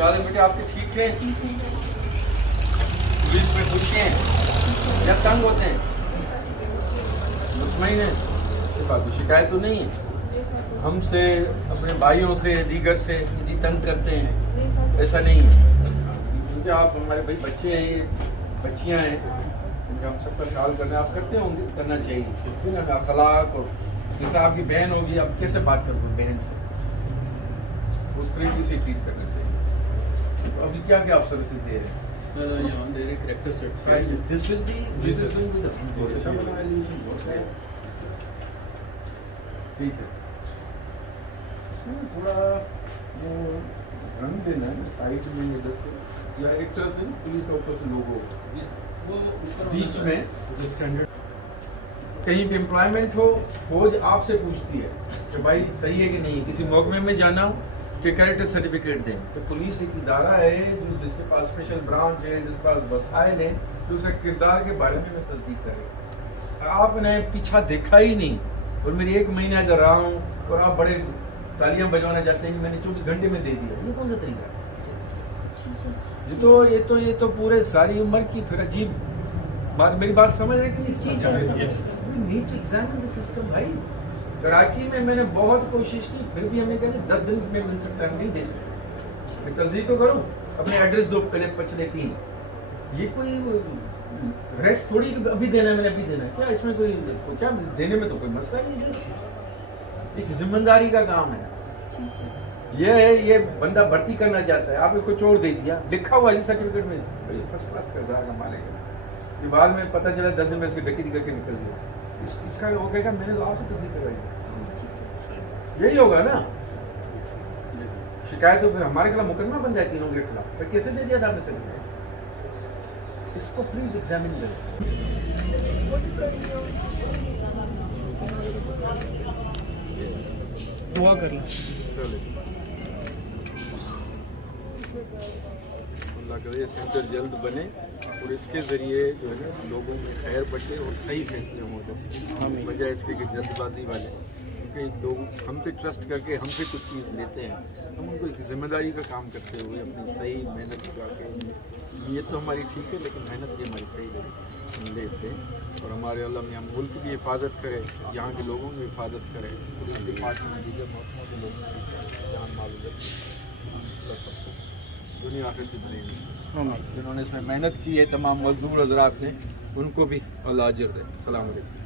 क्या हाल है बेटे आपके? ठीक है? पुलिस में खुश हैं या तंग होते हैं? मुतमईन है? इसके बाद कोई शिकायत तो नहीं है? हमसे, अपने भाइयों से, दीगर से जी तंग करते हैं, ऐसा नहीं है क्योंकि आप हमारे भाई बच्चे हैं, बच्चियां हैं, हम सब पर ख्याल करना आप करते होंगे, करना चाहिए फिर ना अखलाक। और जैसे आपकी बहन होगी, आप कैसे बात करोगे बहन से? उस तरीके से ट्रीट करना चाहिए। तो अभी क्या क्या आप सर्विसेज दे रहे हैं? सर यहाँ दे रहे करेक्टर सर्टिफिकेट। दिस इज ठीक है। इसमें थोड़ा वो रंग देना है साइड में इधर से, या एक तरह से पुलिस का ऊपर से लोगो वो बीच में स्टैंडर्ड। कहीं भी एम्प्लॉयमेंट हो, फौज आपसे पूछती है कि भाई सही है कि नहीं। किसी महकमे में जाना हो कि कैरेक्टर सर्टिफिकेट दें, तो पुलिस एक इदारा है जो जिसके पास स्पेशल ब्रांच है, जिसके पास वसाइल है, तो उसका किरदार के बारे में मैं तस्दीक करेगा। आपने पीछा देखा ही नहीं और मेरी 1 महीना अगर रहा हूँ और आप बड़े तालियां बजवाना चाहते हैं कि मैंने 24 घंटे में दे दिया, ये कौन सा तरीका है? ये तो पूरे सारी उम्र की फिर अजीब बात। मेरी बात समझ रहे कि need to examine the system भाई। कराची में मैंने बहुत कोशिश की, फिर भी हमें कहते 10 दिन में मिल सकता है, नहीं दे सकते। मैं तस्दीक तो करूँ, अपने एड्रेस दो पहले पिछले 3। ये कोई रेस्ट थोड़ी अभी देना है, मैंने अभी देना है क्या? इसमें कोई क्या देने में तो कोई मसला नहीं है। एक जिम्मेदारी का काम है। ये है, ये बंदा भर्ती करना चाहता है, आप इसको चोर दे दिया, लिखा हुआ है सर्टिफिकेट में फर्स्ट क्लास किरदार का मालिक है। ये बाद में पता चला 10 दिन में इसकी डकैती करके निकल गया। इसका वो कहेगा मैंने तो आपसे तस्दीक करवाई, यही होगा ना। शिकायत तो फिर हमारे खिलाफ मुकदमा बन जाए तीनों के खिलाफ। फिर कैसे दे दिया था आपने सर्टिफिकेट? इसको प्लीज एग्जामिन करें। दुआ कर लो। अल्लाह करे ये सेंटर जल्द बने और इसके ज़रिए जो है ना लोगों में खैर बचे और सही फैसले हों, बजाय इसके कि जल्दबाजी वाले। क्योंकि लोग हम पे ट्रस्ट करके हमसे कुछ चीज़ लेते हैं, हम उनको एक जिम्मेदारी का काम करते हुए अपनी सही मेहनत करके, नीयत तो हमारी ठीक है लेकिन मेहनत भी हमारी सही लेते हैं। और हमारे अल्लाह में हम मुल्क की हिफाजत करें, यहाँ के लोगों की हिफाजत करें, पुलिस डिपार्टमेंट दीगर महकमों के लोगों की जान माल सबको दुनिया आखिर की बनेगी। जिन्होंने इसमें मेहनत की है तमाम मजदूर हजरात ने, उनको भी अल्लाह अजर दे। अस्सलाम वालेकुम।